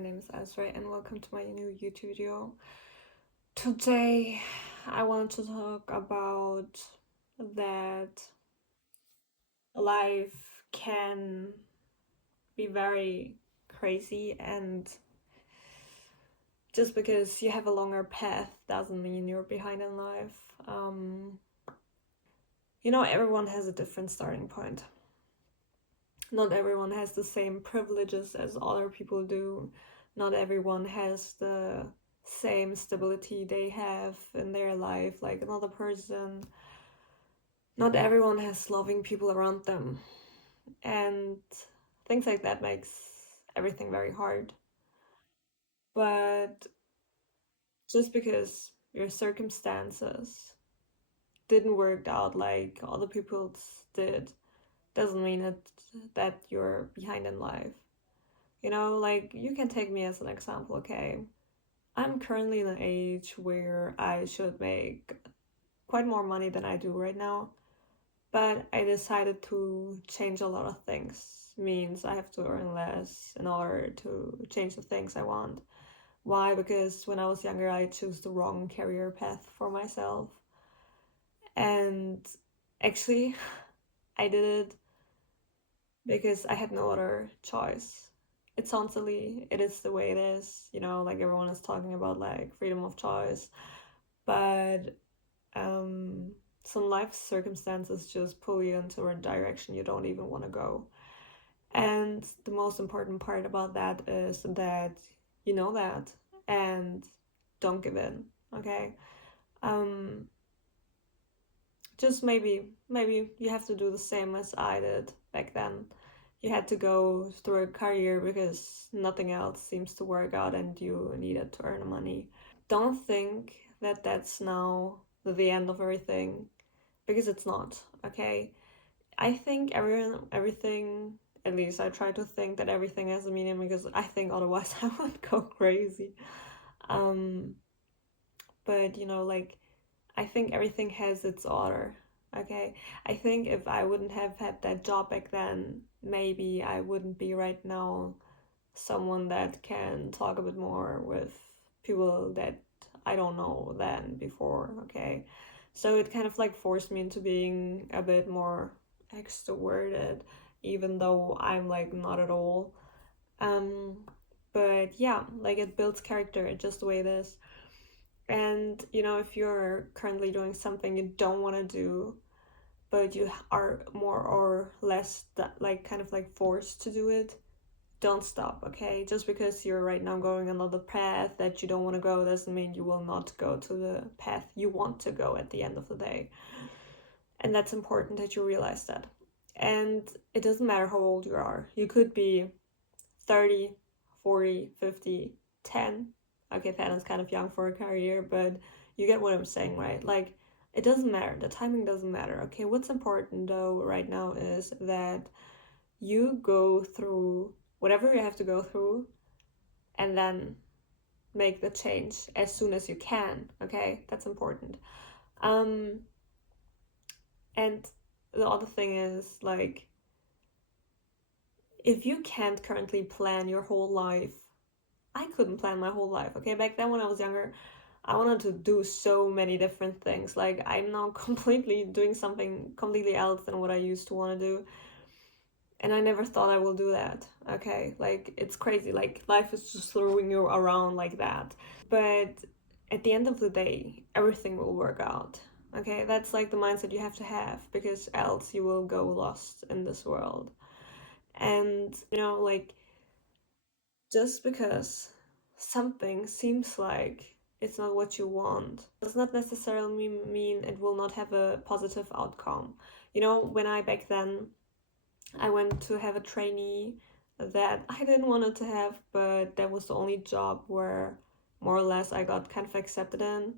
name is Ayliz Ray and welcome to my new YouTube video. Today I want to talk about that life can be very crazy, and just because you have a longer path doesn't mean you're behind in life. Everyone has a different starting point. Not everyone has the same privileges as other people do. Not everyone has the same stability they have in their life like another person. Not everyone has loving people around them. And things like that makes everything very hard. But just because your circumstances didn't work out like other people's did doesn't mean that you're behind in life. Like, you can take me as an example, okay? I'm currently in an age where I should make quite more money than I do right now, but I decided to change a lot of things. Means I have to earn less in order to change the things I want. Why? Because when I was younger, I chose the wrong career path for myself. And actually, I did it because I had no other choice. It sounds silly, it is the way it is, like everyone is talking about like freedom of choice, but some life circumstances just pull you into a direction you don't even want to go. And the most important part about that is that you know that, and don't give in, okay? um just maybe you have to do the same as I did back then. You had to go through a career because nothing else seems to work out and you needed to earn money. Don't think that that's now the end of everything, because it's not, okay? I think everything, at least I try to think that everything has a meaning, because I think otherwise I would go crazy. Um, but like, I think everything has its order, okay? I think if I wouldn't have had that job back then, maybe I wouldn't be right now someone that can talk a bit more with people that I don't know than before, okay? So it kind of like forced me into being a bit more extroverted, even though I'm like not at all. Um, but yeah, like, it builds character just the way it is. And if you're currently doing something you don't want to do, but you are more or less like kind of like forced to do it, don't stop, okay? Just because you're right now going another path that you don't want to go doesn't mean you will not go to the path you want to go at the end of the day. And that's important that you realize that. And it doesn't matter how old you are. You could be 30, 40, 50, 10. Okay, 10 is kind of young for a career, but you get what I'm saying, right? Like, it doesn't matter. The timing doesn't matter, okay? What's important, though, right now is that you go through whatever you have to go through and then make the change as soon as you can, okay? That's important. And the other thing is, like, if you can't currently plan your whole life, I couldn't plan my whole life, okay? Back then when I was younger, I wanted to do so many different things. Like, I'm now completely doing something completely else than what I used to want to do. And I never thought I will do that, okay? Like, it's crazy. Like, life is just throwing you around like that. But at the end of the day, everything will work out, okay? That's like the mindset you have to have, because else you will go lost in this world. And, like, just because something seems like it's not what you want does not necessarily mean it will not have a positive outcome. When back then I went to have a trainee that I didn't want it to have, but that was the only job where more or less I got kind of accepted in,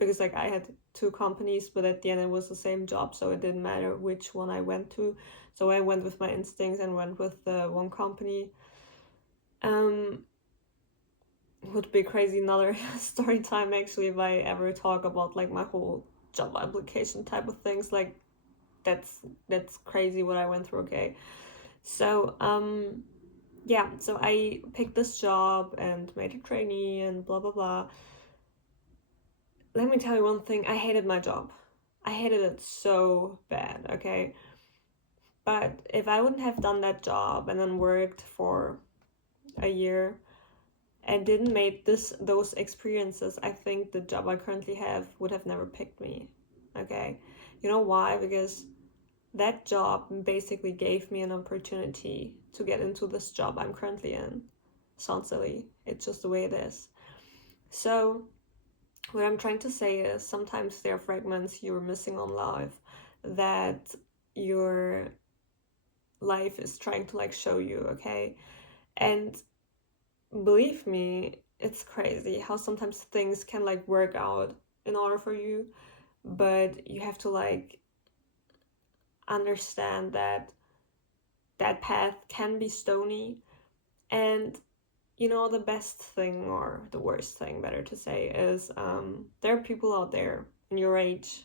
because like I had two companies, but at the end it was the same job, so it didn't matter which one I went to. So I went with my instincts and went with the one company. Would be crazy another story time actually if I ever talk about like my whole job application type of things. Like, that's crazy what I went through, okay? So yeah, so I picked this job and made a trainee and blah blah blah. Let me tell you one thing, I hated my job. I hated it so bad, okay? But if I wouldn't have done that job and then worked for a year and didn't make those experiences, I think the job I currently have would have never picked me. Okay? You know why? Because that job basically gave me an opportunity to get into this job I'm currently in. Sounds silly. It's just the way it is. So, what I'm trying to say is sometimes there are fragments you're missing on life that your life is trying to like show you, okay? And believe me, it's crazy how sometimes things can like work out in order for you, but you have to like understand that that path can be stony. And you know, the best thing, or the worst thing, better to say, is there are people out there in your age,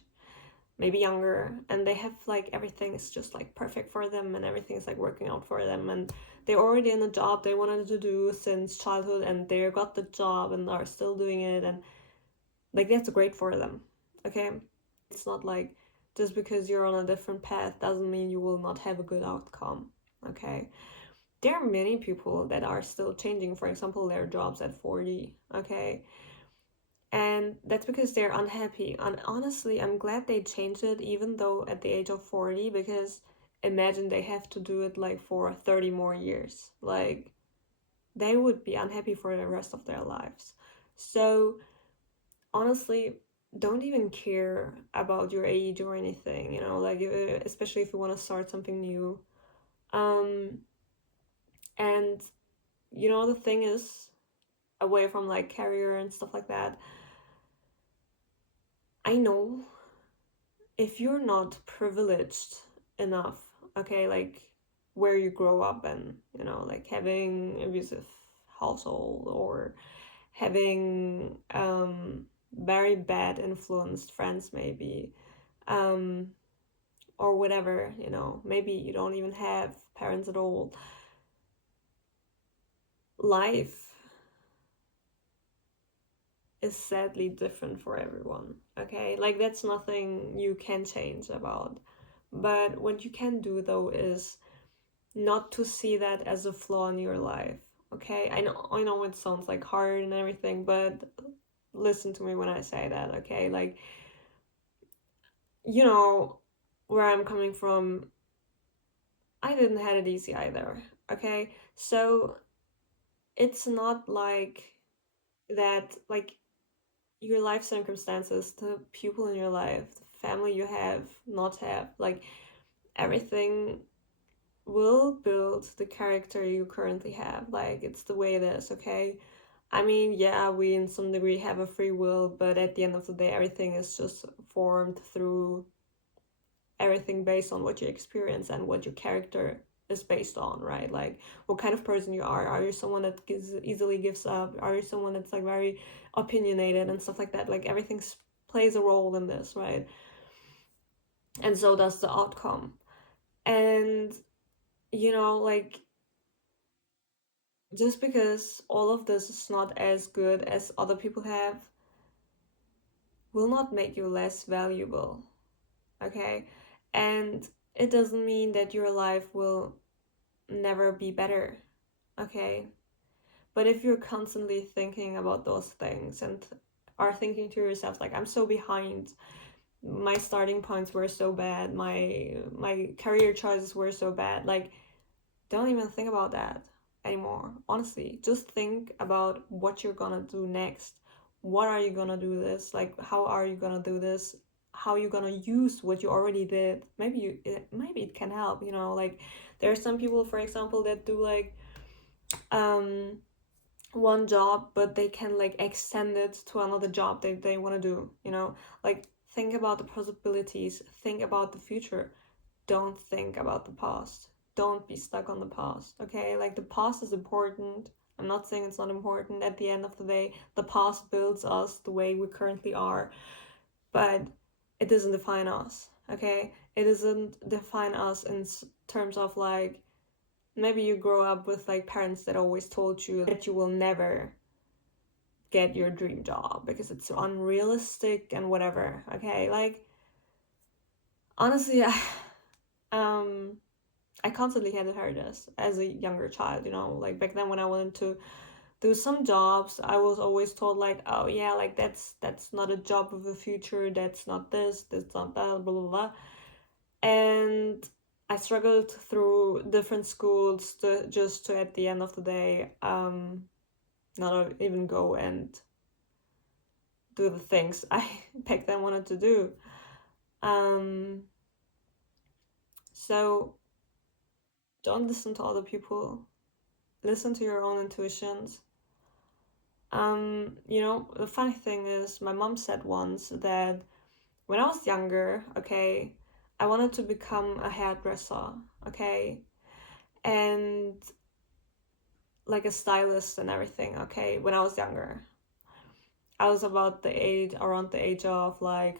maybe younger, and they have like everything is just like perfect for them and everything is like working out for them, and they're already in a job they wanted to do since childhood, and they got the job and are still doing it, and like that's great for them. Okay, it's not like just because you're on a different path doesn't mean you will not have a good outcome. Okay, there are many people that are still changing, for example, their jobs at 40. Okay, and that's because they're unhappy. And honestly, I'm glad they changed it, even though at the age of 40, because imagine they have to do it like for 30 more years. Like, they would be unhappy for the rest of their lives. So, honestly, don't even care about your age or anything, you know, like, especially if you want to start something new. Um, and, you know, the thing is, away from like career and stuff like that, I know if you're not privileged enough, okay, like where you grow up and, you know, like having abusive household or having very bad influenced friends maybe, um, or whatever, you know, maybe you don't even have parents at all. Life is sadly different for everyone, okay? Like that's nothing you can change about. But what you can do though is not to see that as a flaw in your life. Okay, I know it sounds like hard and everything, but listen to me when I say that. Okay, like, you know, where I'm coming from, I didn't have it easy either. Okay, so it's not like that, like your life circumstances, the people in your life, the family you have, not have, like everything will build the character you currently have. Like it's the way it is, okay? I mean, yeah, we in some degree have a free will, but at the end of the day, everything is just formed through everything based on what you experience and what your character is based on, right? Like what kind of person you are. Are you someone that easily gives up? Are you someone that's like very opinionated and stuff like that? Like everything plays a role in this, right? And so does the outcome. And you know, like just because all of this is not as good as other people have will not make you less valuable, okay? And it doesn't mean that your life will never be better, okay? But if you're constantly thinking about those things and are thinking to yourself like I'm so behind, my starting points were so bad, my career choices were so bad, like don't even think about that anymore. Honestly, just think about what you're gonna do next. What are you gonna do this? Like, how are you gonna do this? How are you gonna use what you already did? Maybe it can help. You know, like there are some people, for example, that do like um one job, but they can like extend it to another job they want to do. You know, like think about the possibilities. Think about the future. Don't think about the past. Don't be stuck on the past, okay? Like the past is important. I'm not saying it's not important. At the end of the day, the past builds us the way we currently are, but it doesn't define us, okay? It doesn't define us in terms of like maybe you grow up with like parents that always told you that you will never get your dream job because it's unrealistic and whatever. Okay, like honestly, um I constantly had to hear this as a younger child, you know, like back then when I wanted to do some jobs, I was always told like, oh yeah, like that's not a job of the future, that's not this, that's not that, blah blah blah. And I struggled through different schools to just to at the end of the day, not even go and do the things I back then wanted to do. Um, so don't listen to other people. Listen to your own intuitions. You know, the funny thing is, my mom said once that when I was younger, okay, I wanted to become a hairdresser, okay, and like a stylist and everything, okay, when I was younger. I was around the age of like,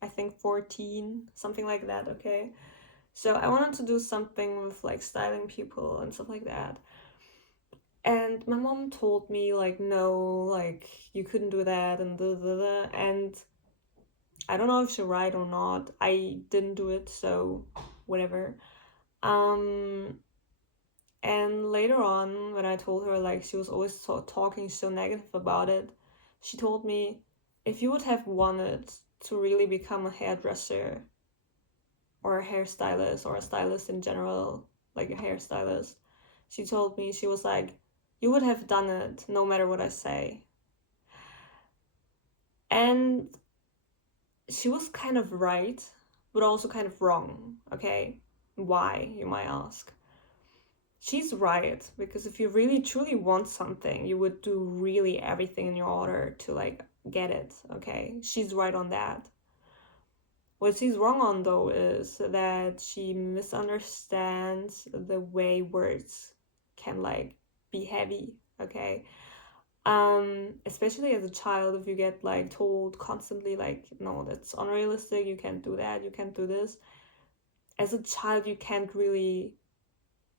I think 14, something like that, okay? So I wanted to do something with like styling people and stuff like that. And my mom told me like, no, like you couldn't do that and da da da. And I don't know if she's right or not. I didn't do it, so whatever. Um, and later on, when I told her like she was always talking so negative about it, she told me, if you would have wanted to really become a hairdresser or a hairstylist or a stylist in general, like a hairstylist, she told me, she was like, you would have done it no matter what I say. And she was kind of right, but also kind of wrong, okay? Why, you might ask? She's right, because if you really truly want something, you would do really everything in your order to like get it, okay? She's right on that. What she's wrong on though is that she misunderstands the way words can like be heavy, okay? Especially as a child, if you get like told constantly like, no, that's unrealistic, you can't do that, you can't do this. As a child, you can't really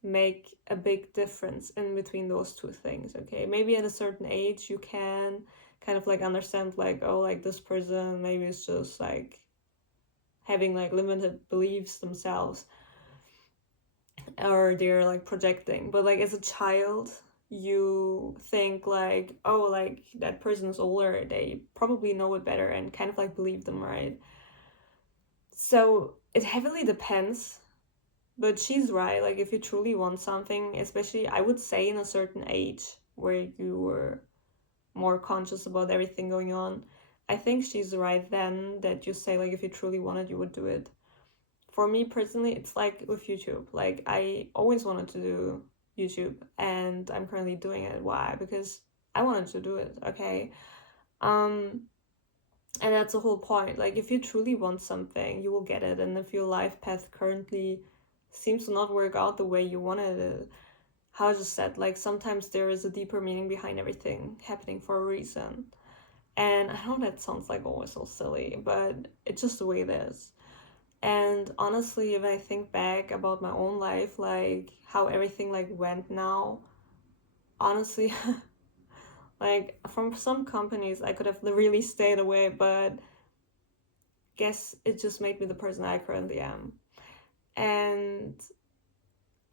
make a big difference in between those two things, okay? Maybe at a certain age you can kind of like understand like, oh, like this person maybe is just like having like limited beliefs themselves, or they're like projecting. But like as a child, you think like, oh, like that person is older, they probably know it better, and kind of like believe them, right? So it heavily depends. But she's right, like if you truly want something, especially I would say in a certain age where you were more conscious about everything going on, I think she's right then that you say like if you truly want it, you would do it. For me personally, it's like with YouTube. Like I always wanted to do YouTube and I'm currently doing it. Why? Because I wanted to do it, okay? Um and that's the whole point. Like if you truly want something, you will get it. And if your life path currently seems to not work out the way you wanted it, how I just said, like sometimes there is a deeper meaning behind everything happening for a reason. And I know that sounds like always so silly, but it's just the way it is. And honestly, if I think back about my own life, like how everything like went now, honestly, like from some companies I could have really stayed away, but guess it just made me the person I currently am. And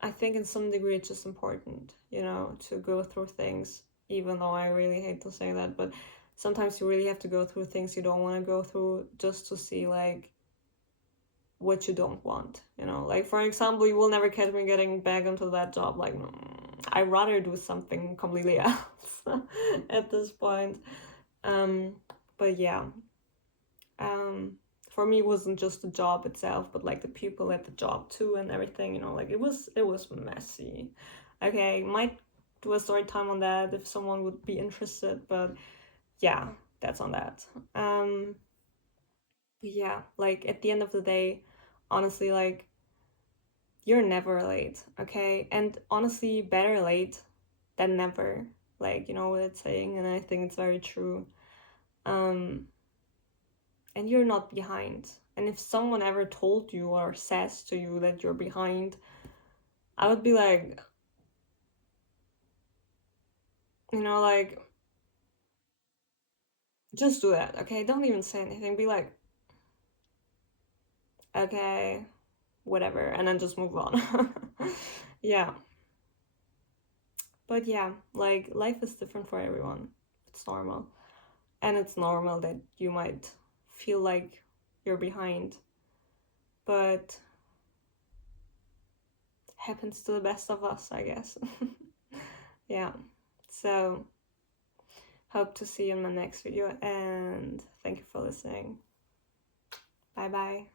I think in some degree it's just important, you know, to go through things, even though I really hate to say that, but sometimes you really have to go through things you don't want to go through just to see like what you don't want, you know. Like for example, you will never catch me getting back into that job. Like I'd rather do something completely else at this point. Um, but yeah, um, for me, it wasn't just the job itself, but like the people at the job too, and everything. You know, like it was messy. Okay, might do a story time on that if someone would be interested, but yeah, that's on that. Yeah, like at the end of the day, honestly, like you're never late, okay? And honestly, better late than never. Like, you know what it's saying, and I think it's very true. Um, and you're not behind. And if someone ever told you or says to you that you're behind, I would be like, like, just do that, okay? Don't even say anything. Be like, okay, whatever, and then just move on. Yeah. But yeah, like, life is different for everyone. It's normal. And it's normal that you might feel like you're behind, but happens to the best of us, I guess. Yeah. So, hope to see you in my next video, and thank you for listening. Bye bye.